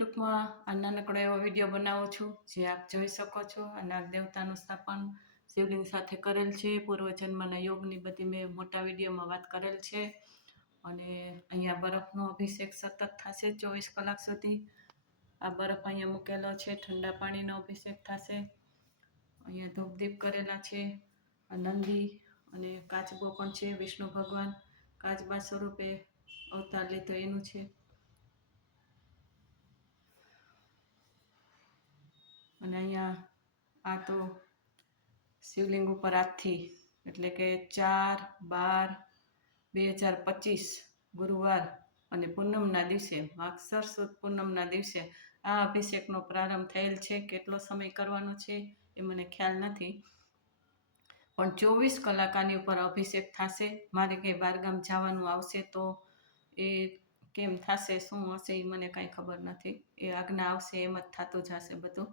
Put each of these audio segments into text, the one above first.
ટૂંકમાં આ નાનકડો એવો વીડિયો બનાવું છું, જે આપ જોઈ શકો છો. અને આ દેવતાનું સ્થાપન શિવલિંગ સાથે કરેલ છે. પૂર્વજન્મના યોગની બધી મેં મોટા વિડીયોમાં વાત કરેલ છે. અને અહીંયા બરફનો અભિષેક સતત થશે ચોવીસ કલાક સુધી. આ બરફ અહીંયા મૂકેલો છે. ઠંડા પાણીનો અભિષેક થશે. અહીંયા ધૂપદીપ કરેલા છે. નંદી અને કાચબો પણ છે. વિષ્ણુ ભગવાન કાચબા સ્વરૂપે અવતાર લીધો એનું છે. અને અહીંયા આ તો શિવલિંગ ઉપર આજથી, એટલે કે ચાર બાર બે હજાર પચીસ ગુરુવાર અને પૂનમના દિવસે માગસર સુદ પૂનમના દિવસે આ અભિષેકનો પ્રારંભ થયેલ છે. કેટલો સમય કરવાનો છે એ મને ખ્યાલ નથી. પણ ચોવીસ કલાક આની ઉપર અભિષેક થશે. મારે કંઈ બહારગામ જવાનું આવશે તો એ કેમ થશે, શું હશે એ મને કાંઈ ખબર નથી. એ આજ્ઞા આવશે, એમ જ થતું જશે બધું.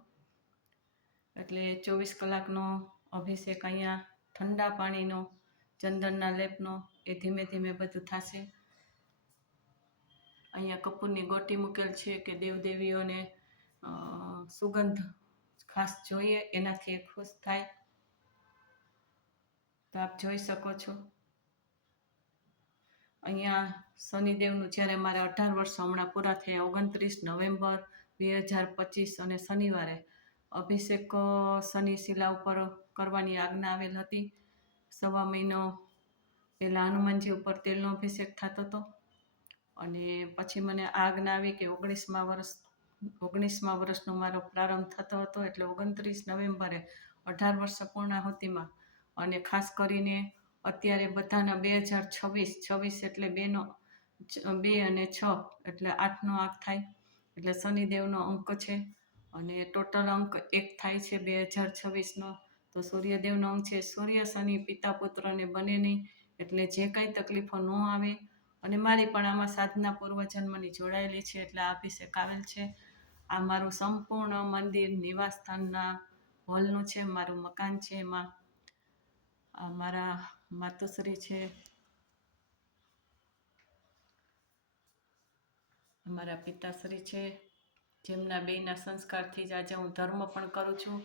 એટલે ચોવીસ કલાકનો અભિષેક અહીંયા ઠંડા પાણીનો, ચંદનના લેપનો, એ ધીમે ધીમે બધું થશે. અહીંયા કપૂરની ગોટી મૂકેલ છે કે દેવદેવીઓને સુગંધ ખાસ જોઈએ, એનાથી એ ખુશ થાય. તો આપ જોઈ શકો છો. અહીંયા શનિદેવનું જ્યારે મારે અઢાર વર્ષ હમણાં પૂરા થયા, ઓગણત્રીસ નવેમ્બર બે હજાર પચીસ અને શનિવારે અભિષેક શનિ શિલા ઉપર કરવાની આજ્ઞા આવેલ હતી. સવા મહિનો પહેલાં હનુમાનજી ઉપર તેલનો અભિષેક થતો હતો. અને પછી મને આજ્ઞા આવી કે ઓગણીસમા વર્ષ, ઓગણીસમા વર્ષનો મારો પ્રારંભ થતો હતો એટલે ઓગણત્રીસ નવેમ્બરે અઢાર વર્ષ પૂર્ણાહુતિમાં અને ખાસ કરીને અત્યારે બધાના બે હજાર છવ્વીસ છવ્વીસ એટલે બેનો, બે અને છ એટલે આઠનો આંક થાય. એટલે શનિદેવનો અંક છે. અને ટોટલ અંક એક થાય છે બે હજાર છવ્વીસનો. તો સૂર્યદેવનો અંક છે સૂર્ય, શનિ, પિતા પુત્રને બને નહીં એટલે જે કાંઈ તકલીફો ન આવે. અને મારી પણ આમાં સાધના પૂર્વજન્મની જોડાયેલી છે એટલે આ અભિષેક આવેલ છે. આ મારું સંપૂર્ણ મંદિર નિવાસસ્થાનના હોલનું છે, મારું મકાન છે એમાં. મારા માતુશ્રી છે. મારા પિતાશ્રી છે. જેમના બેયના સંસ્કારથી જ આજે હું ધર્મ પણ કરું છું.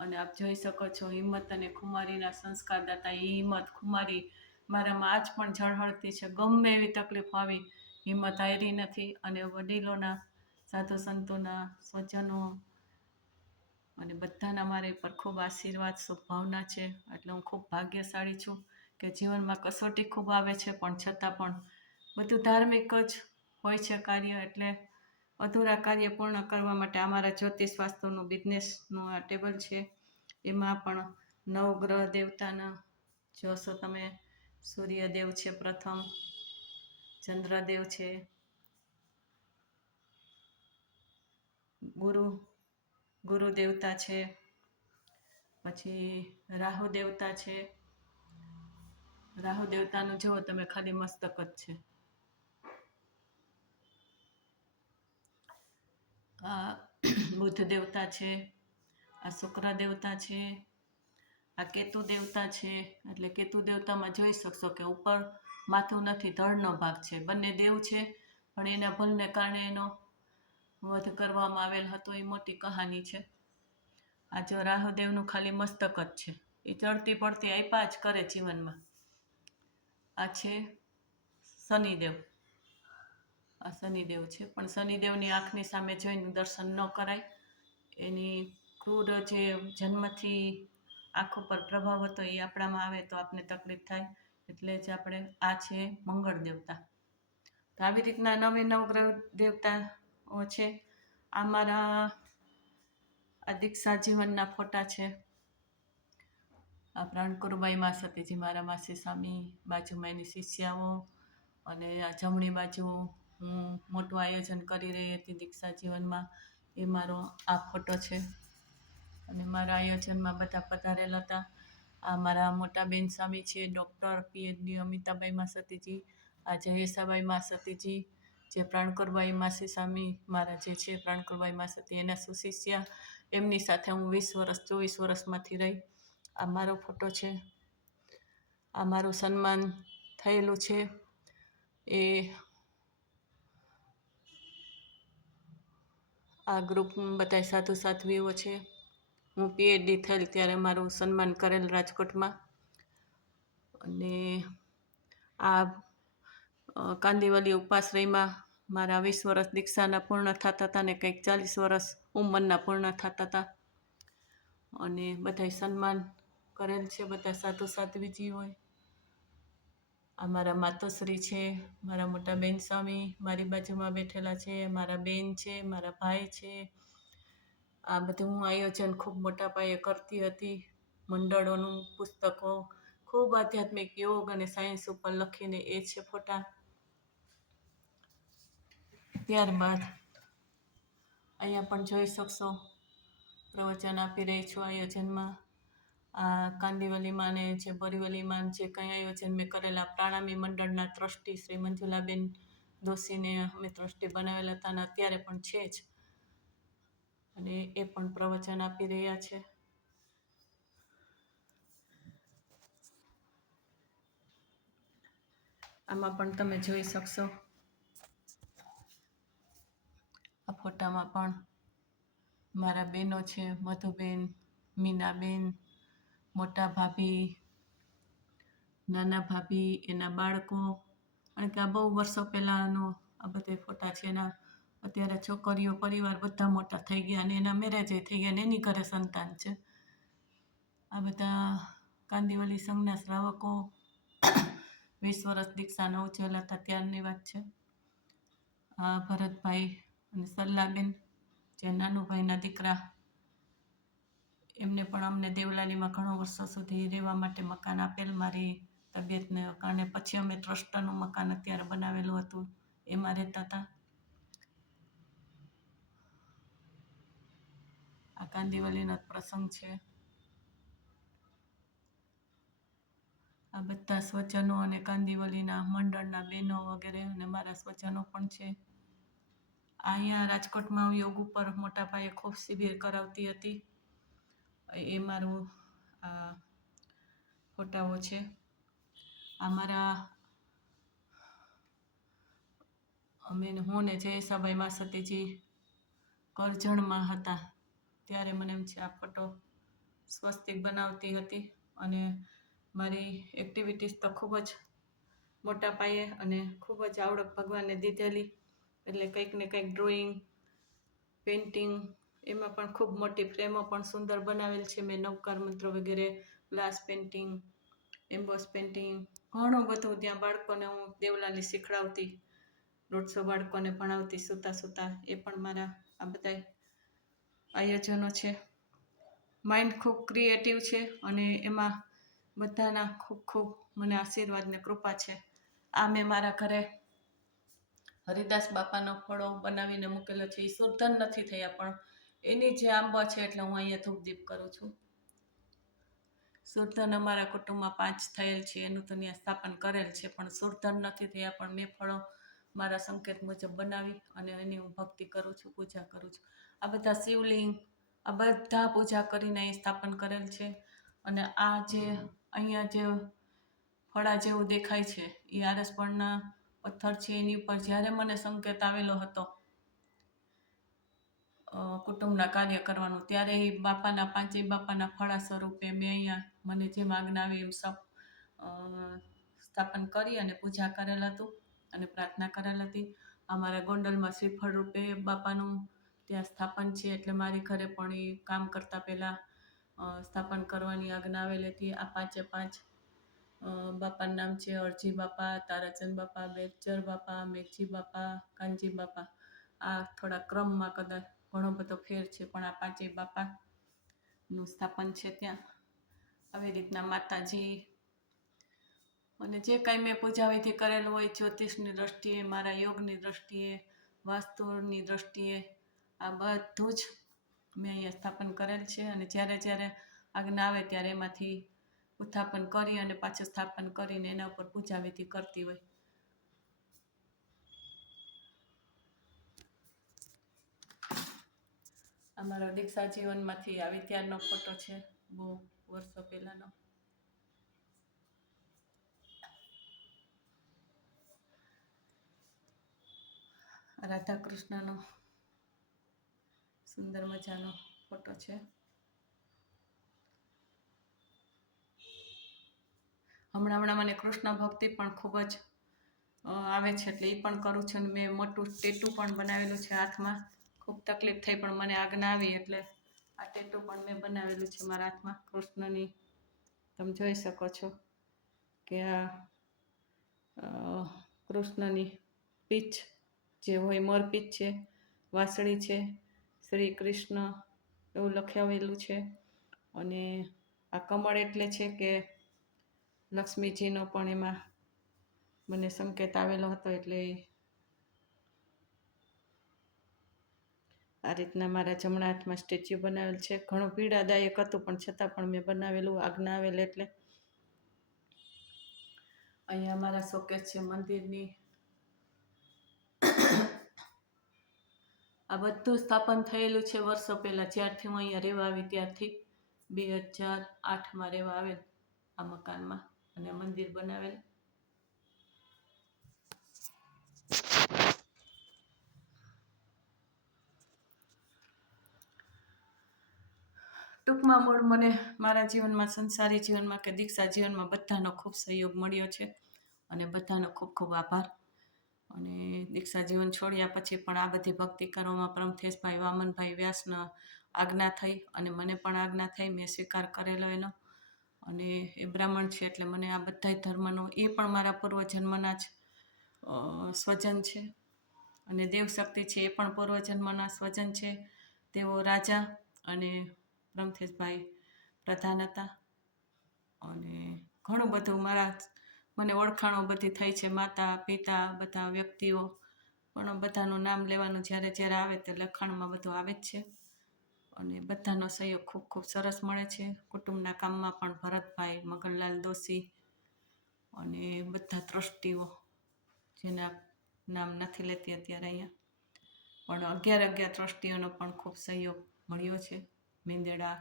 અને આપ જોઈ શકો છો હિંમત અને ખુમારીના સંસ્કાર દાતા એ હિંમત ખુમારી મારામાં આજ પણ ઝળહળતી છે. ગમે એવી તકલીફ આવી, હિંમત હારી નથી. અને વડીલોના, સાધુ સંતોના, સ્વજનો અને બધાના મારી પર ખૂબ આશીર્વાદ, શુભભાવના છે. એટલે હું ખૂબ ભાગ્યશાળી છું કે જીવનમાં કસોટી ખૂબ આવે છે, પણ છતાં પણ બધું ધાર્મિક જ હોય છે કાર્ય. એટલે અધૂરા કાર્ય પૂર્ણ કરવા માટે અમારા જ્યોતિષ વાસ્તુનું બિઝનેસનું આ ટેબલ છે. એમાં પણ નવગ્રહ દેવતાના જોશો તમે સૂર્યદેવ છે પ્રથમ, ચંદ્રદેવ છે, ગુરુ ગુરુ દેવતા છે, પછી રાહુ દેવતા છે. રાહુ દેવતાનું જુઓ તમે ખાલી મસ્તક જ છે. આ બુદ્ધ દેવતા છે, આ શુક્ર દેવતા છે, આ કેતુ દેવતા છે, એટલે કેતુ દેવતામાં જોઈ શકશો કે ઉપર માથું નથી ધળનો ભાગ છે. બંને દેવ છે, પણ એના ભલને કારણે એનો વધ કરવામાં આવેલ હતો, એ મોટી કહાની છે. આ જો રાહુદેવનું ખાલી મસ્તક જ છે. એ ચડતી પડતી આપ્યા જ કરે જીવનમાં. આ છે શનિદેવ. આ શનિદેવ છે. પણ શનિદેવની આંખની સામે જોઈને દર્શન ન કરાય. એની ક્રૂર જે જન્મથી આંખ ઉપર પ્રભાવ હતો એ આપણામાં આવે તો આપને તકલીફ થાય. એટલે જ આપણે આ છે મંગળ દેવતા. તો આવી રીતના નવે નવગ્રહ દેવતાઓ છે. આ મારા આ દીક્ષા જીવનના ફોટા છે. આ પ્રાણકુરબાઈ મા સતીજી મારા માસી સ્વામી બાજુમાં એની શિષ્યાઓ અને આ જમણી બાજુ હું મોટું આયોજન કરી રહી હતી દીક્ષા જીવનમાં. એ મારો આ ફોટો છે. અને મારા આયોજનમાં બધા પધારેલા હતા. આ મારા મોટા બેન સ્વામી છે, ડૉક્ટર, પીએચડી અમિતાબાઈ માસતીજી, આ જયેશાબાઈ માસતીજી, જે પ્રાણકુરબાઈ માસી સ્વામી મારા જે છે પ્રાણકુરબાઈ મા સતી એના સુશિષ્યા, એમની સાથે હું વીસ વર્ષ, ચોવીસ વર્ષમાંથી રહી. આ મારો ફોટો છે. આ મારું સન્માન થયેલું છે. એ આ ગ્રુપ બધા સાધુ સાધ્વીઓ છે. હું પીએચડી થયેલ ત્યારે મારું સન્માન કરેલ રાજકોટમાં. અને આ કાંદીવલી ઉપાશ્રયમાં મારા વીસ વર્ષ દીક્ષાના પૂર્ણ થતા હતા ને કંઈક ચાલીસ વર્ષ ઉંમરના પૂર્ણ થતા હતા. અને બધાય સન્માન કરેલ છે બધા સાધુ સાધ્વીજીઓએ. આ મારા માતોશ્રી છે, મારા મોટા બેન સ્વામી મારી બાજુમાં બેઠેલા છે, મારા બેન છે, મારા ભાઈ છે. આ બધું હું આયોજન ખૂબ મોટા પાયે કરતી હતી. મંડળોનું પુસ્તકો, ખૂબ આધ્યાત્મિક યોગ અને સાયન્સ ઉપર લખીને એ છે ફોટા. ત્યારબાદ અહીંયા પણ જોઈ શકશો. પ્રવચન આપી રહી છું આયોજનમાં. આ કાંદીવલીમાં ને જે બોરીવલીમાં જે કંઈ આયોજન મેં કરેલા, પ્રાણામી મંડળના ટ્રસ્ટી શ્રી મંજુલાબેન દોશીને અમે ટ્રસ્ટી બનાવેલા હતા અને અત્યારે પણ છે જ. અને એ પણ પ્રવચન આપી રહ્યા છે. આમાં પણ તમે જોઈ શકશો. આ ફોટામાં પણ મારા બહેનો છે, મધુબેન, મીનાબેન મોટા ભાભી, નાના ભાભી, એના બાળકો. કારણ કે આ બહુ વર્ષો પહેલાંનો આ બધા ફોટા છે એના અત્યારે છોકરીઓ, પરિવાર બધા મોટા થઈ ગયા અને એના મેરેજ થઈ ગયા અને એની ઘરે સંતાન છે. આ બધા કાંદીવલી સંઘના શ્રાવકો વીસ વર્ષ દીક્ષાના ઉજવેલા હતા ત્યારની વાત છે. આ ભરતભાઈ અને સરલાબેન જે નાનુભાઈના દીકરા એમને પણ અમને દેવલાલીમાં ઘણો વર્ષો સુધી રહેવા માટે મકાન આપેલ. મારી તબિયતને કારણે પછી અમે ટ્રસ્ટનું મકાન અત્યારે બનાવેલું હતું. એમાં રહેતા હતા. આ કાંદીવલીનો પ્રસંગ છે. આ બધા સ્વજનો અને કાંદીવલીના મંડળના બહેનો વગેરે અને મારા સ્વજનો પણ છે. અહીંયા રાજકોટમાં યોગ ઉપર મોટા પાયે ખૂબ શિબિર કરાવતી હતી. એ મારું આ ફોટાઓ છે. આ મારા અમે હું ને જયેશાભાઈ માસતીજી કરજણમાં હતા. ત્યારે મને એમ છે આ ફોટો સ્વસ્તિક બનાવતી હતી અને મારી એક્ટિવિટીઝ તો ખૂબ જ મોટા પાયે અને ખૂબ જ આવડત ભગવાનને દીધેલી. એટલે કંઈક ને કંઈક ડ્રોઈંગ પેઇન્ટિંગ એમાં પણ ખૂબ મોટી ફ્રેમો પણ સુંદર બનાવેલ છે. મેં નવકાર મંત્ર વગેરે, ગ્લાસ પેઇન્ટિંગ, એમ્બોસ પેઇન્ટિંગ, ઘણું બધું ત્યાં બાળકોને હું દેવલાલી શીખડાવતી દોઢસો બાળકોને ભણાવતી, સૂતા સૂતા એ પણ મારા આ બધાય આયોજનો છે. માઇન્ડ ખૂબ ક્રિએટિવ છે અને એમાં બધાના ખૂબ ખૂબ મને આશીર્વાદને કૃપા છે. આ મેં મારા ઘરે હરિદાસ બાપાનો ફળો બનાવીને મૂકેલો છે. એ શુદ્ધન નથી થયા પણ એની જે આંબા છે એટલે હું અહીંયા ધૂપદીપ કરું છું. સુરધન અમારા કુટુંબમાં પાંચ થયેલ છે, એનું તો ત્યાં સ્થાપન કરેલ છે, પણ સુરધન નથી થયા, પણ મેં ફળો મારા સંકેત મુજબ બનાવી અને એની હું ભક્તિ કરું છું, પૂજા કરું છું. આ બધા શિવલિંગ, આ બધા પૂજા કરીને અહીં સ્થાપન કરેલ છે અને આ જે અહીંયા જે ફળા જેવું દેખાય છે, એ આરસપણના પથ્થર છે, એની ઉપર જ્યારે મને સંકેત આવેલો હતો કુટુંબના કાર્ય કરવાનું. ત્યારે એ બાપાના પાંચેય બાપાના ફળા સ્વરૂપે મેં અહીંયા મને જેમ આજ્ઞા આવી એમ સપ સ્થાપન કરી અને પૂજા કરેલ હતું અને પ્રાર્થના કરેલ હતી. અમારા ગોંડલમાં શ્રીફળ રૂપે બાપાનું ત્યાં સ્થાપન છે એટલે મારી ઘરે પણ એ કામ કરતાં પહેલાં સ્થાપન કરવાની આજ્ઞા આવેલી હતી. આ પાંચે પાંચ બાપાનું નામ છે અરજી બાપા, તારાચંદ બાપા બેચર બાપા, મેઘજી બાપા, કાનજી બાપા. આ થોડા ક્રમમાં કદાચ ઘણો બધો ફેર છે, પણ આ પાંચેય બાપાનું સ્થાપન છે ત્યાં. આવી રીતના માતાજી અને જે કાંઈ મેં પૂજા વિધિ કરેલું હોય, જ્યોતિષની દ્રષ્ટિએ, મારા યોગની દ્રષ્ટિએ, વાસ્તુની દ્રષ્ટિએ, આ બધું જ મેં અહીંયા સ્થાપન કરેલ છે. અને જ્યારે જ્યારે આજ્ઞા આવે ત્યારે એમાંથી ઉત્થાપન કરી અને પાછું સ્થાપન કરીને એના ઉપર પૂજા વિધિ કરતી હોય. અમારો દીક્ષા જીવનમાંથી આવી ત્યારનો ફોટો છે, બહુ વર્ષો પહેલાંનો. રાધા કૃષ્ણનો સુંદર મજાનો ફોટો છે. હમણાં હમણાં મને કૃષ્ણ ભક્તિ પણ ખૂબ જ આવે છે, એટલે એ પણ કરું છું અને મેં મોટું ટેટુ પણ બનાવેલું છે હાથમાં. ખૂબ તકલીફ થઈ, પણ મને આજ્ઞા આવી એટલે આ ટેટો પણ મેં બનાવેલું છે મારા હાથમાં. કૃષ્ણની, તમે જોઈ શકો છો કે આ કૃષ્ણની પીચ જે હોય મોરપીચ છે, વાંસળી છે, શ્રી કૃષ્ણ એવું લખાવેલું છે. અને આ કમળ એટલે છે કે લક્ષ્મીજીનો પણ એમાં મને સંકેત આવેલો હતો એટલે આ રીતના મારા જમણા હાથમાં સ્ટેચ્યુ બનાવેલ છે. ઘણું પીડાદાયક હતું, પણ છતાં પણ મેં બનાવેલું આજ્ઞા આવેલ એટલે. અહીંયા મારા શોકેસ છે, મંદિરની. આ બધું સ્થાપન થયેલું છે વર્ષો પહેલાં. જ્યારથી હું અહીંયા રહેવા આવી ત્યારથી બે હજાર આઠમાં રહેવા આવેલ આ મકાનમાં અને મંદિર બનાવેલ. ટૂંકમાં મૂળ મને મારા જીવનમાં, સંસારી જીવનમાં કે દીક્ષા જીવનમાં બધાનો ખૂબ સહયોગ મળ્યો છે અને બધાનો ખૂબ ખૂબ આભાર. અને દીક્ષા જીવન છોડ્યા પછી પણ આ બધી ભક્તિ કરવામાં પ્રમથેશભાઈ વામનભાઈ વ્યાસના આજ્ઞા થઈ અને મને પણ આજ્ઞા થઈ, મેં સ્વીકાર કરેલો એનો. અને એ બ્રાહ્મણ છે એટલે મને આ બધાય ધર્મનો, એ પણ મારા પૂર્વજન્મના જ સ્વજન છે. અને દેવશક્તિ છે એ પણ પૂર્વજન્મના સ્વજન છે. તેઓ રાજા અને બ્રહ્મથેશભાઈ પ્રધાન હતા. અને ઘણું બધું મારા મને ઓળખાણો બધી થઈ છે. માતા, પિતા, બધા વ્યક્તિઓ. પણ બધાનું નામ લેવાનું જ્યારે જ્યારે આવે તે લખાણમાં બધું આવે જ છે. અને બધાનો સહયોગ ખૂબ ખૂબ સરસ મળે છે. કુટુંબના કામમાં પણ ભરતભાઈ, મગનલાલ દોશી અને બધા ટ્રસ્ટીઓ જેના નામ નથી લેતી અત્યારે અહીંયા. પણ અગિયાર અગિયાર ટ્રસ્ટીઓનો પણ ખૂબ સહયોગ મળ્યો છે. મેંદેડા,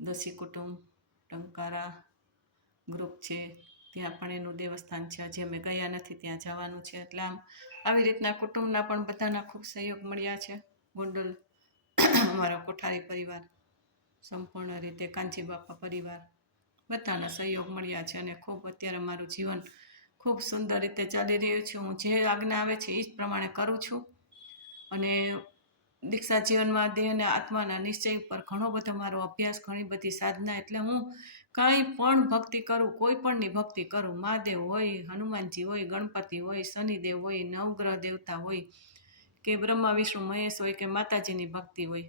દસી કુટુંબ, ટંકારા ગ્રુપ છે. ત્યાં પણ એનું દેવસ્થાન છે. હજી અમે ગયા નથી, ત્યાં જવાનું છે. એટલે આમ આવી રીતના કુટુંબના પણ બધાના ખૂબ સહયોગ મળ્યા છે. ગોંડલ, અમારો કોઠારી પરિવાર, સંપૂર્ણ રીતે કાંજી બાપા પરિવાર બધાના સહયોગ મળ્યા છે અને ખૂબ અત્યારે મારું જીવન ખૂબ સુંદર રીતે ચાલી રહ્યું છે. હું જે આજ્ઞા આવે છે, એ જ પ્રમાણે કરું છું. અને દીક્ષા જીવનમાં દેહ અને આત્માના નિશ્ચય પર ઘણો બધો મારો અભ્યાસ, ઘણી બધી સાધના એટલે હું કાંઈ પણ ભક્તિ કરું, કોઈ પણની ભક્તિ કરું. મહાદેવ હોય, હનુમાનજી હોય, ગણપતિ હોય, શનિદેવ હોય, નવગ્રહ દેવતા હોય, કે બ્રહ્મા, વિષ્ણુ, મહેશ હોય, કે માતાજીની ભક્તિ હોય.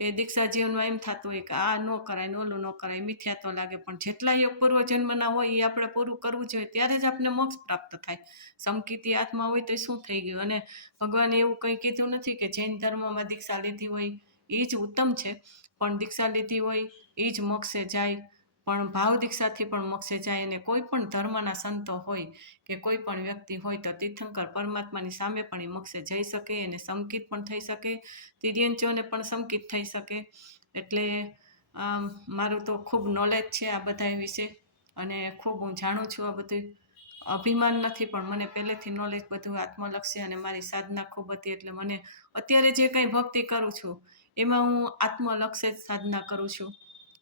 એ દીક્ષા જીવનમાં એમ થતું હોય કે આ ન કરાય, ને ઓલું ન કરાય, મિથ્યા તો લાગે. પણ જેટલા યોગ પૂર્વ જન્મના હોય, એ આપણે પૂરું કરવું જોઈએ, ત્યારે જ આપણે મોક્ષ પ્રાપ્ત થાય. સમકીતી આત્મા હોય તો શું થઈ ગયું? અને ભગવાને એવું કંઈ કીધું નથી કે જૈન ધર્મમાં દીક્ષા લીધી હોય એ જ ઉત્તમ છે. પણ દીક્ષા લીધી હોય એ જ મોક્ષે જાય. પણ ભાવ દીક્ષાથી પણ મોક્ષે જાય અને કોઈ પણ ધર્મના સંતો હોય કે કોઈ પણ વ્યક્તિ હોય તો તીર્થંકર પરમાત્માની સામે પણ એ મોક્ષે જઈ શકે અને સંકિત પણ થઈ શકે, તિર્યંચોને પણ સંકિત થઈ શકે. એટલે મારું તો ખૂબ નોલેજ છે આ બધા વિશે અને ખૂબ હું જાણું છું આ બધું અભિમાન નથી, પણ મને પહેલેથી નોલેજ બધું આત્મલક્ષી અને મારી સાધના ખૂબ હતી એટલે મને અત્યારે જે કંઈ ભક્તિ કરું છું, એમાં હું આત્મલક્ષે જ સાધના કરું છું.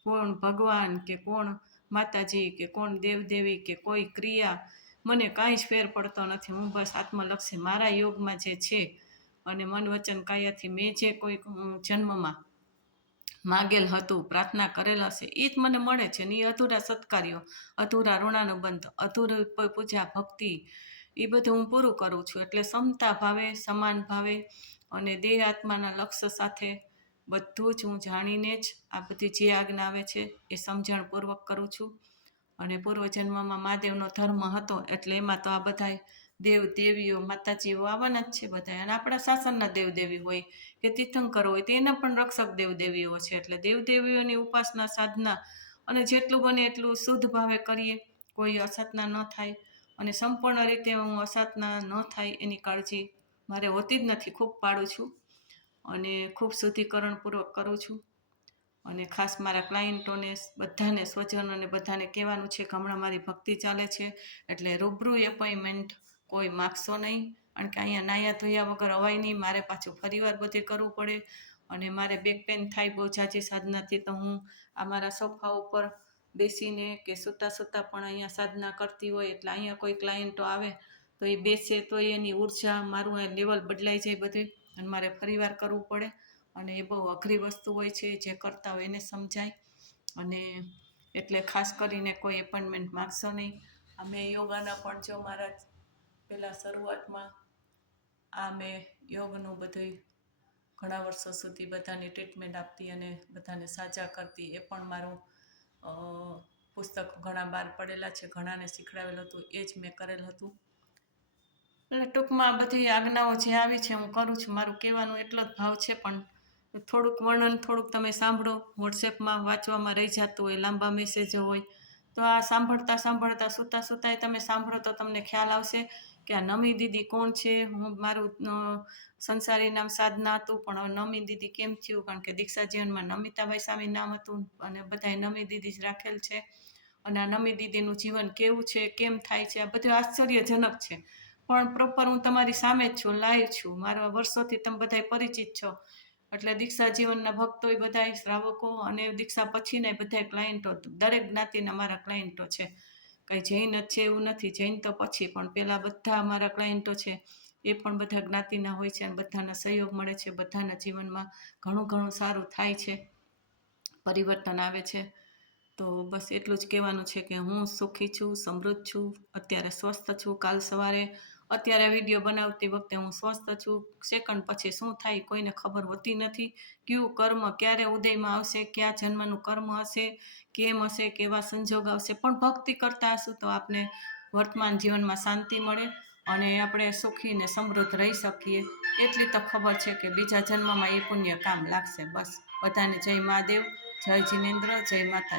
કોણ ભગવાન કે કોણ માતાજી કે કોણ દેવદેવી કે કોઈ ક્રિયા? મને કાંઈ જ ફેર પડતો નથી. હું બસ આત્મલક્ષી મારા યોગમાં જે છે અને મન વચન કાયાથી મેં જે કોઈ જન્મમાં માગેલ હતું, પ્રાર્થના કરેલ હશે એ જ મને મળે છે ને એ અધૂરા સત્કાર્યો, અધૂરા ઋણાનુબંધ, અધૂરી પૂજા ભક્તિ એ બધું હું પૂરું કરું છું. એટલે સમતા ભાવે, સમાન ભાવે અને દેહ આત્માના લક્ષ્ય સાથે બધું જ હું જાણીને જ આ બધી જે આજ્ઞા આવે છે એ સમજણપૂર્વક કરું છું. અને પૂર્વજન્મમાં મહાદેવનો ધર્મ હતો એટલે એમાં તો આ બધાય દેવ દેવીઓ માતાજીઓ આવવાના જ છે બધા અને આપણા શાસનના દેવ દેવી હોય કે તીર્થંકર હોય તો એના પણ રક્ષક દેવ દેવીઓ છે. એટલે દેવ દેવીઓની ઉપાસના, સાધના અને જેટલું બને એટલું શુદ્ધ ભાવે કરીએ. કોઈ અસાધના ન થાય અને સંપૂર્ણ રીતે હું અસાધના ન થાય એની કાળજી મારે હોતી જ નથી. ખૂબ પાડું છું. અને ખૂબ શુદ્ધિકરણપૂર્વક કરું છું. અને ખાસ મારા ક્લાયન્ટોને બધાને, સ્વજનોને બધાને કહેવાનું છે કે હમણાં મારી ભક્તિ ચાલે છે, એટલે રૂબરૂ એપોઇન્ટમેન્ટ કોઈ માગશો નહીં. કારણ કે અહીંયા નાયા ધોયા વગર અવાય નહીં, મારે પાછું ફરીવાર બધે કરવું પડે. અને મારે બેક પેન થાય બહુ જાજી સાધનાથી, તો હું આ મારા સોફા ઉપર બેસીને કે સૂતા સૂતા પણ અહીંયા સાધના કરતી હોય, એટલે અહીંયા કોઈ ક્લાયન્ટો આવે તો એ બેસે, તો એની ઊર્જા મારું લેવલ બદલાઈ જાય બધું. અને મારે ફરીવાર કરવું પડે. અને એ બહુ અઘરી વસ્તુ હોય છે જે કરતા હોય એને સમજાય. અને એટલે ખાસ કરીને કોઈ એપોઇન્ટમેન્ટ માગશો નહીં. અમે યોગાના પણ જો મારા પહેલાં શરૂઆતમાં આ મેં યોગનું બધું ઘણા વર્ષો સુધી બધાની ટ્રીટમેન્ટ આપતી અને બધાને સાજા કરતી એ પણ મારું પુસ્તક ઘણા બહાર પડેલા છે, ઘણાને શીખડાવેલું હતું, એ જ મેં કરેલ હતું. એટલે ટૂંકમાં બધી આજ્ઞાઓ જે આવી છે, હું કરું છું. મારું કહેવાનું એટલો જ ભાવ છે, પણ થોડુંક વર્ણન, થોડુંક તમે સાંભળો. વોટ્સએપમાં વાંચવામાં રહી જતું હોય, લાંબા મેસેજો હોય. તો આ સાંભળતા સાંભળતા, સૂતા સૂતાય તમે સાંભળો તો તમને ખ્યાલ આવશે કે આ નમી દીદી કોણ છે? હું મારું સંસારી નામ સાધના હતું, પણ હવે નમી દીદી કેમ થયું? કારણ કે દીક્ષા જીવનમાં નમિતાભાઈ સ્વામી નામ હતું અને બધાએ નમી દીદી જ રાખેલ છે. અને આ નમી દીદીનું જીવન કેવું છે? કેમ થાય છે? આ બધું આશ્ચર્યજનક છે. પણ પ્રોપર હું તમારી સામે જ છું લાઈવ છું. મારા વર્ષોથી તમે બધા પરિચિત છો. એટલે દીક્ષા જીવનના ભક્તો એ બધા શ્રાવકો અને દીક્ષા પછીના બધા ક્લાયન્ટો દરેક જ્ઞાતિના મારા ક્લાયન્ટો છે. કંઈ જૈન જ છે એવું નથી, જૈન તો પછી, પણ પહેલાં બધા મારા ક્લાયન્ટો છે. એ પણ બધા જ્ઞાતિના હોય છે અને બધાના સહયોગ મળે છે, બધાના જીવનમાં ઘણું ઘણું સારું થાય છે, પરિવર્તન આવે છે. તો બસ એટલું જ કહેવાનું છે કે હું સુખી છું, સમૃદ્ધ છું, અત્યારે સ્વસ્થ છું. કાલ સવારે અત્યારે વીડિયો બનાવતી વખતે હું સ્વસ્થ છું. સેકન્ડ પછી શું થાય કોઈને ખબર હોતી નથી. કયું કર્મ ક્યારે ઉદયમાં આવશે? કયા જન્મનું કર્મ હશે? કેમ હશે? કેવા સંજોગ આવશે? પણ ભક્તિ કરતા હશું તો આપને વર્તમાન જીવનમાં શાંતિ મળે અને આપણે સુખી ને સમૃદ્ધ રહી શકીએ. એટલી તો ખબર છે કે બીજા જન્મમાં એ પુણ્ય કામ લાગશે. બસ. બધાને જય મહાદેવ. જય જિનેન્દ્ર. જય માતા